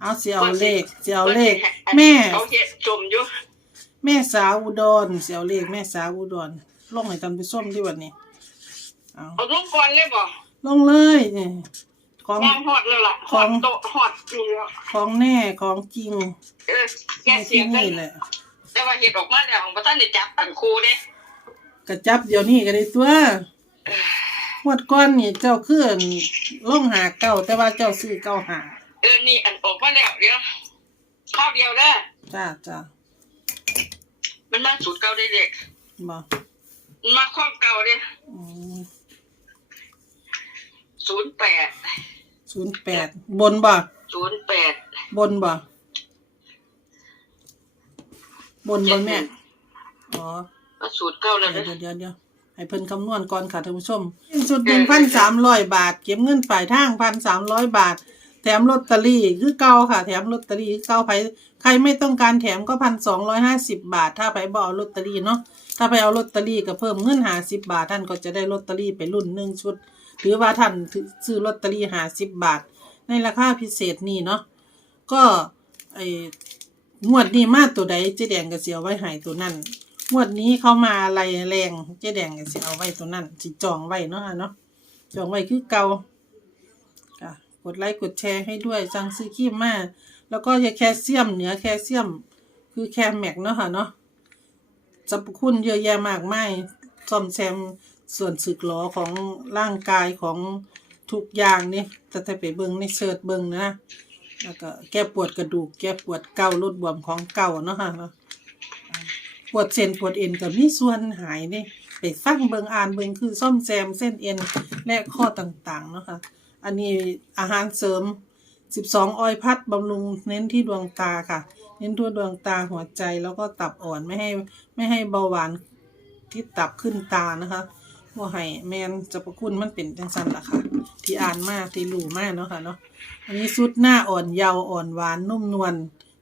เอาเสียวเลขเสียวเลข แม่ เขาเฮ็ดจมอยู่แม่สาวอุดรเสียวเลขแม่สาวอุดรลงให้ท่านผู้ชมที่วันนี้เอาเอาลูกก่อนเลยบ่ลงเลยนี่ของ ย่างฮอดแล้วล่ะขฮออง ดโตะฮอดอยู่แล้วของแน่ของจริงเออแกแม่เสียที่งกันนี่แหละแต่ว่าเฮ็ดออกมาแล้วของบ่ทันได้จับตันครูเด้กระจับเดี๋ยวนี้ก็ได้ตัวงวดก้อนนี่เจ้าขึ้นลงหาเก้าแต่ว่าเจ้าซื้อเก้าหา เออนี่อันออกมาแล้วเดี๋ยวข้าวเดียวเด้อจ้าจ้ามันมาสูตรเก่าเด้เด็กบ่มันมาความเก่าเด้อืม08ศูนย์แปดบนบ่08บนบ่บนบ่แม่อ๋อมาสูตรเก่าแล้วเดี๋ยวเด้อเดี๋ยวเดี๋ยวให้เพิ่นคำนวณก่อนค่ะท่านผู้ชมสุดหนึ่งพันสามร้อยบาท เก็บเงินปลายทางพันสามร้อยบาท แถมลอตเตอรี่คือเก่าค่ะ แถมลอตเตอรี่คือเก่าไผใครไม่ต้องการแถมก็พันสองร้อยห้าสิบบาท ถ้าไปบเอาลอตเตอรี่เนาะถ้าไปเอาลอตเตอรี่ก็เพิ่มเงินหาสิบบาท ท่านก็จะได้ลอตเตอรี่ไปรุ่นหนึ่งชุดถือว่าท่านซื้อลอตเตอรี่หาสิบบาท ในราคาพิเศษนี่เนาะก็ไองวดนี้มาตัวใดเจ๊แดงก็เสียไว้หายตัวนั้นงวดนี้เขามาอะไรแรงเจ๊แดงก็สิเอาไว้ตัวนั้นสิจองไว้เนาะเนาะจองไว้คือเก่าค่ะก ดไลค์กดแชร์ให้ด้วยสั่งซื้อครีมมาแล้วก็ยาแคลเซียมเหนือแคลเซียม คือแคมแมกเนาะค่ะเนาะสรรพคุณเยอะแยะมากมายซ่อมแซมส่วนสึกหรอของร่างกายของทุกอย่างนี่แต่ถ้าไปเบิ่งในเสิร์ชเบิ่งนะ แล้วก็แก้ปวดกระดูก แก้ปวดเก่าลดบวมของเก่าเนาะค่ะเนาะปวดเส้นปวดเอ็นก็มีส่วนหายนี่ไปฟังเบิงอ่านเบิงคือซ่อมแซมเส้นเอ็นและข้อต่างๆเนาะค่ะ อันนี้อาหารเสริม 12 ออยพัดบำรุงเน้นที่ดวงตาค่ะ เน้นทั่วดวงตาหัวใจแล้วก็ตับอ่อนไม่ให้ไม่ให้เบาหวานที่ตับขึ้นตานะคะว่าให้แมนจะประคุณมันเป็นจังสันล่ะค่ะ ที่อ่านมากที่รู้มากเนาะค่ะเนาะอันนี้ชุดหน้าอ่อนเยาว์อ่อนหวานนุ่มนวล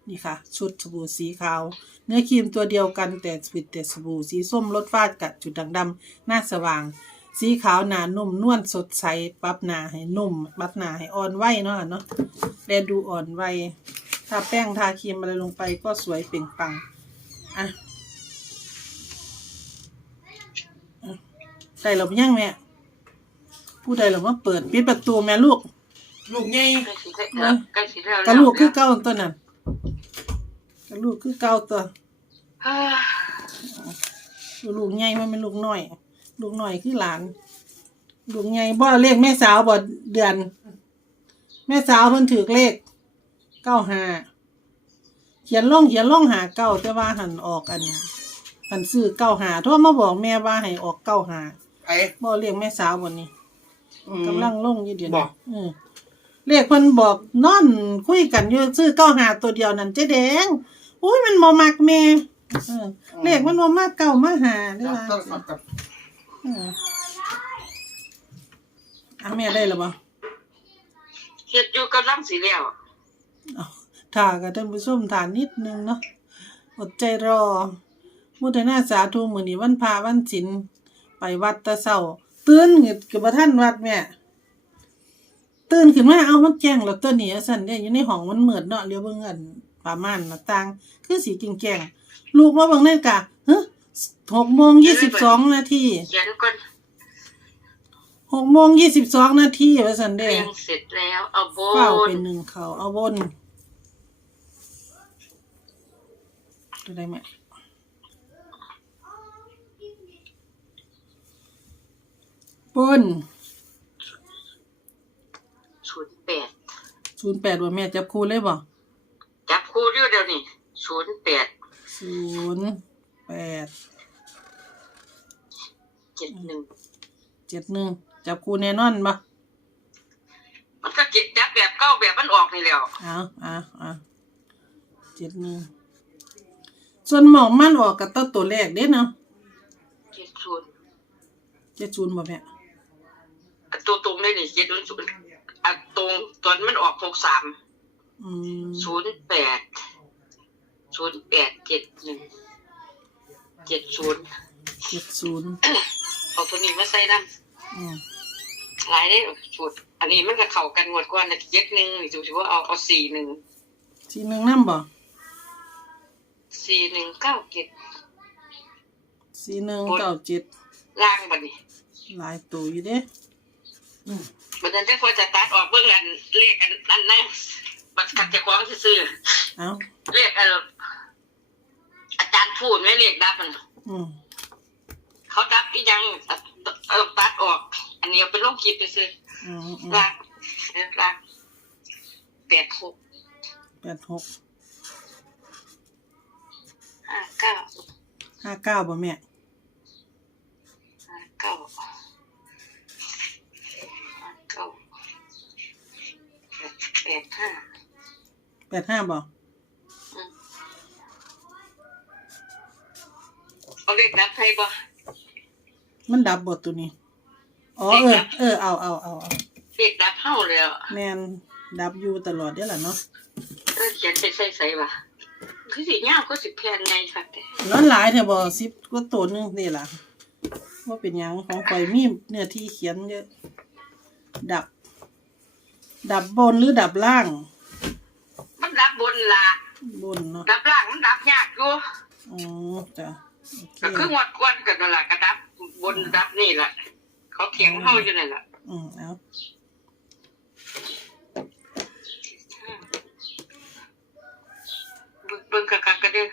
นี่ค่ะ ชุดสบู่สีขาว เนื้อครีมตัวเดียวกันแต่ผิดแต่สบู่สีส้มลดฟาดกัดจุดด่างดำหน้าสว่าง สีขาวหนานุ่มนวลสดใสปรับหนาให้นุ่มปรับหนาให้อ่อนไหวเนาะค่ะเนาะแลดูอ่อนไหวทาแป้งทาครีมอะไรลงไปก็สวยเปล่งปลังอะอะได้หรือยังแม่ผู้ใดหรือว่าเปิดปิดประตูแม่ลูก ลูกใหญ่ใกล้สิแล้วใกล้สิแล้วกระลูกคือเก่าตัวนั้นกระลูกคือเก่าตัวอ่าลูกใหญ่มันเป็นลูกน้อย ลูกน้อยคือหลานลูกใหญ่บ่เลขแม่สาวบ่เดือน แม่สาวเพิ่นถือเลขเก้าห้าเขียนลงเขียนลงหาเก้าแต่ว่าหันออกอันหันซื้อเก้าหาโทรมาบอกแม่ว่าให้ออกเก้าหาไอ้บ่เรียกแม่สาวบ่นี่อืมกำลังลงอยู่เดี๋ยวบนี้อกเออเรียกเพิ่นบอกนอนคุยกันอยู่ซื้อเก้าหาตัวเดียวนั่นเจ๊แดงอุ้ยมันบ่มักแม่เออเลขมันบ่มักเก้ามาหาได้รับว่า โทรศัพท์กับเอออะแม่ได้แล้วบ่เฮ็ดอยู่กำลังสิแล้วเอาถ่ากับท่านผู้ชมถ่านิดนึงเนาะอดใจรอ มุทนาสาธุมื้อนี้วันพระวันศีลไปวัดแตะเช้า ตื่นขึ้นก็บ่ทันวัดแม่ตื่นขึ้นมาเอามันแจ้งแล้วตัวนี้สั่นเด้อยู่ในห้องมันมืดเนาะเลี้ยวเบิ่งอันประมาณหน้าต่าง คือสีแจ้งๆลูกมาเบิ่งนาฬิกาฮะ6โมง22นาทีเขียนก่อน6โมง22นาทีว่าซั่นเรีเด้ยงเสร็จแล้วเอาโบเฝ้านเป็นหนึ่งเขาเอาบนตัวได้ไหมบนศูนย์แปดศูนย์แปดว่าแม่จับคู่เลยบ่จับคู่อยู่เดี๋ยวนี้ศูนย์แปดศูนย์ แปดเจ็ดหนึ่งเจ็ดหนึ่งจับคู่แน่นอนบ่มันก็เจ็ดจับแบบเก้าแบบมันออกนี่แล้วเอาเอาเอาเจ็ดหนึ่งส่วนหมองมันออกกับตัวตัวแรกเด้เนาะเจ็ดศูนย์เจ็ดศูนย์บ่แม่อันตัวตรงเลยนี่เจ็ดศูนย์ศูนย์อันตรงตอนมันออกหกสามอืมศูนย์แปดศูนย์แปดเจ็ดหนึ่ง เจ็ดศูนย์เจ็ดศูนย์เอาตัวนี้มาใส่น้อืมำหลายได้สูตรอันนี้มันก็เข้ากันหมดกว่านะเจ็ดหนึ่งนี่ถือว่าเอาเอาสี่หนึ่งสี่หนึ่งน้ำบ่สี่หนึ่งเก้าเจ็ดสี่หนึ่งเก้าเจ็ดล่างบัดนี้หลายตัวอยู่เด้บัดนั้นจะควรจะตัดออกเบื้องอันเลขอันอันนั้นบัดกัดจะคล้องซื้อเอ้าๆเลขเออ อาจารย์พูดไหมเลขดับมันอืมเขาดับอีหยังเออตัดออก อันนี้เอาไปลงคลิปไปซื้ออืมอืมล่างเออล่างแปดหกแปดหกห้าเก้าห้าเก้าบ่แม่ห้าเก้าห้าเก้าแปดแปดห้าแปดห้าบ่ เอาเลขดับให้บ่มันดับบ่ตัวนี้ อ๋อเออเออเอาเอาเอาเอาเลขดับเฮาเลยอะแมนดับอยู่ตลอดเด้อล่ะเนาะเออเขียนใส่ใส่ใส่ว่ะคือสิยาวก็สิแพนไงค่ะแต่ร้อนหลายเถอะบ่สิบก็ตัวหนึงนี่ล่ะว่าเป็นหยังของข่อยมีเนื้อที่เขียนเยอะ ดับ ดับบนหรือดับล่าง มันดับบนละบนเนาะดับล่างมันดับยากอยู่อ๋อจ้ะโอเค ก็คืองวดกวนกันนั่นแหละก็ดับบนดับนี่แหละเขาเถียงเฮาอยู่นั่นแหละอืมเอาเบิ่งเบิ่งกักๆกันเด้อ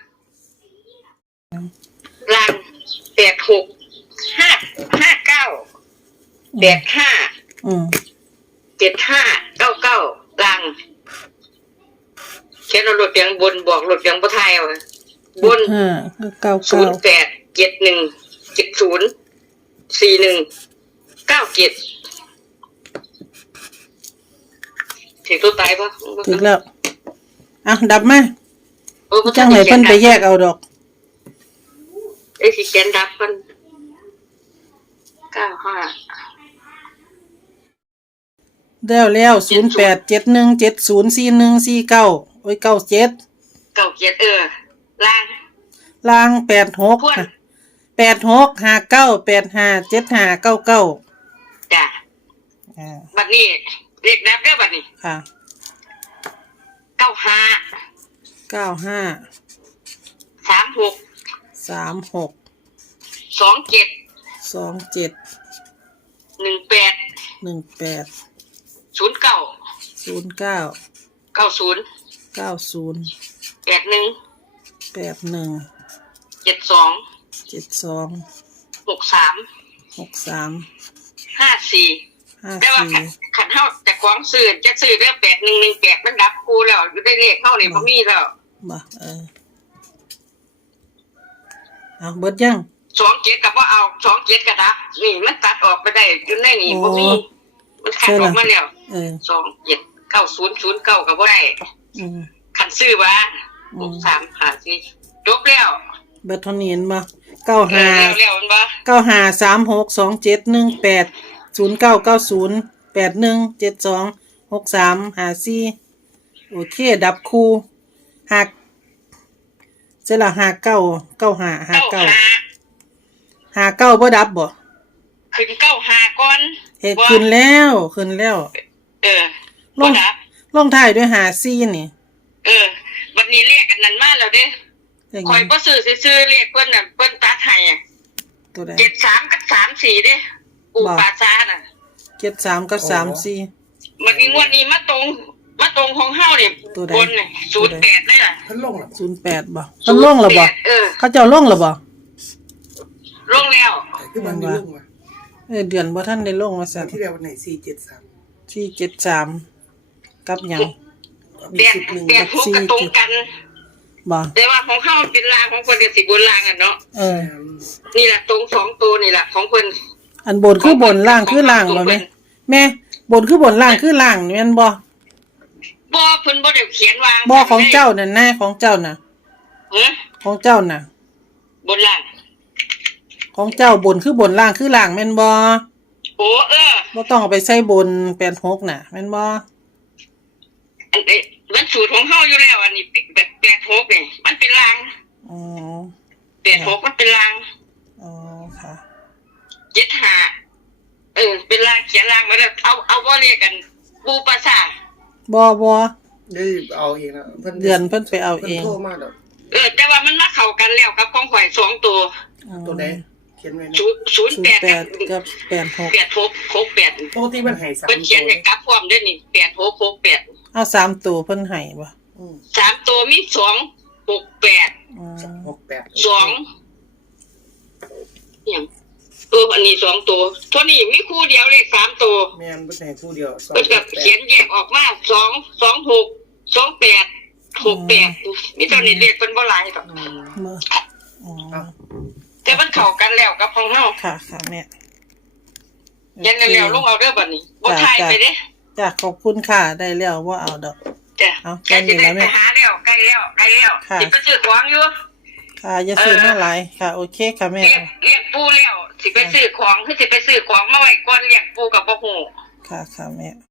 ล่างแปดหกห้าห้าเก้าแปดห้าอืมเจ็ดห้าเก้าเก้าล่างเขียนเอารถเสียงบนบอกรถเสียงบ่ทายเอา บนห้าเก้าศูเก้านย์แปดเจ็ดหนึ่งเจ็ดศูนย์สี่หนึ่งเก้าเจ็ดถึงตัวตายปะถึงแล้วอะดับมาเออบ่จังไหนเพิ่นไปแยกเอาดอกไอ้สิเขียนดับกันเก้าห้าแล้วแล้วศูนย์แปดเจ็ดหนึ่งเจ็ดศูนย์สี่หนึ่งสี่เก้าโอ้ยเก้าเจ็ดเก้าเจ็ดเออ ล่าง ล่างแปดหกพวนแปดหกห้าเก้าแปดห้าเจ็ดห้าเก้าเก้าจ้ะอ่าบัดนี้เลขดับเด้อบัดนี้ค่ะเก้าห้าเก้าห้าสามหกสามหกสองเจ็ดสองเจ็ดหนึ่งแปดหนึ่งแปดศูนย์เก้าศูนย์เก้าเก้าศูนย์เก้าศูนย์แปดหนึ่ง แปดหนึ่งเจ็ดสองเจ็ดสองหกสามหกสามห้าสี่ห้าแต่ว่าสี่ขันขันเท่าแต่ของซื้อจะซื้อได้แปดหนึ่งหนึ่งแปดมันดับกูแล้วอยู่ได้เลขเข้านี่พอมีแล้วบ่เออเอาเบิดยังสองเจ็ดกับว่าเอาสองเจ็ดกับดับนี่มันตัดออกไปได้อยู่ในนี่พอมีมันขัดออกมาแล้วเออสองเจ็ดเก้าศูนย์ศูนย์เก้ากับว่าได้อืมขันซื้อว่าอืม หกสามห้าสี่จบแล้วเบิดเท่านี้เห็นบ่เก้าเร็ห้าวเร็วมันบ่เก้าห้าสามหกสองเจ็ดหนึ่งแปดศูนย์เก้าเก้าศูนย์แปดหนึ่งเจ็ดสองหกสามห้าสี่โอเค ดับคู่หักเสร็จและหักเก้าเก้าห้าหักเก้าเก้าห้าหาเก้าบ่ดับบ่ขึ้นเก้าห้าก่อนเฮ็ดขึ้นแล้วขึ้นแล้ว เออลบ่ง ดับลงท้ายด้วยหาซี่นี่ เออวันนี้เรียกกั นนั้นมาแล้วเด้อย่างคอยนี้บ่ซื้อซื้อๆเรียกเพิ่นน่ะเพิ่นตัดให้อะตัวใด เจ็ดสามกับสามสี่เด้อูบ่ปลาซาน่ะเจ็ดสามกับสามสี่ มันมีงวดนี้มาตรงมาตรงของเฮานี่ตัวใด บนนี่ศูนย์แปดได้ล่ะท่านลงหรอศูนย์แปดบ่เพิ่นลงแล้วบ่08เออเขาเจ้าลงแล้วบ่ลงแล้ว คือมันมีลงมาเออเดือนบ่ทันได้ลงว่าวัซั่นนที่แล้ววันไหนสี่เจ็ดสามที่เจ็ดสามกับหยัง แปดแปดหกก็ตรงกัน บ่แต่ว่าของเฮามันเป็นลางของคนเดียวสิบนลางอะเนาะเออ นี่แหละตรงสองตัวนี่แหละของเพิ่นอันบนคือบนล่างคือล่างบ่แม่แม่บนคือบนล่างคือล่างนี่แม่นบ่บ่เพิ่นบ่ได้เขียนวางบ่ของเจ้านั่นนะของเจ้าน่ะฮะของเจ้าน่ะ บนล่าง ของเจ้าบนคือบนล่างคือล่างแม่นบ่โอ้เออบ่ต้องเอาไปใส่บนแปดหกน่ะแม่นบ่อันเอ้มันสูตรของเฮาอยู่แล้วอันนี้แบบ แปดหกนี่มันเป็นลางอ๋อแปดหกมันเป็นลางอ๋อค่ะเจ็ดห้าเออ เป็นลางเขียนลางมาแล้วเอาเอาว่าเรียกกันปูปราสาทบ่บ่ได้เอาเองนะเพิ่นเดือนเพิ่นไปเอาเพิ่เอนงโทรมาดอกเออ แต่ว่ามันมาเข้ากันแล้วกับของข่อยสองตัวตัวใดเขียนไว้นะศูนย์ศูนย์ศูนแปย์ดแปดกับแปดหกแปดหกหกแปดปกติมันให้สามเพิ่นเขียนตัวให้กลับพร้อมด้วยนี่แปดหกหกแปดเอาสามตัวเพิ่นให้บ่ อืมสามตัวมีสองหกแปดอืมหกแปดสองอย่างเอออันนี้สองตัวตัวนี้มีคู่เดียวเลขสามตัวแม่นเพิ่นให้คู่เดียวสองเพิ่นหก็กแปเขียดนแยกออกมาสองสองหกสองแปดหกแปดนี่ตอนนี้เลขเพิ่นบ่หลายดอกอืม เมื่ออ๋อเอาแต่มันเข้ากันแล้วกับของเฮาค่ะค่ะแม่ ยันแล้วลงเอาเด้อบัดนี้บ่ทายไปเด้ จ้ะขอบคุณค่ะ ได้แล้วว่าเอาดอก จ้ะเอาแกจะได้แค่นี้แล้วแม่ไปหาแล้วใกล้แล้วใกล้แล้วค่ะ สิไปซื้อของอยู่ ค่ะอย่าซื้อมาหลายค่ะ โอเคค่ะแม่ เรียกเรียกปูแล้วสิไปซื้อของคือสิไปซื้อของมาไว้ก่อนเรียกปูกับบ่ฮู้ค่ะค่ะแม่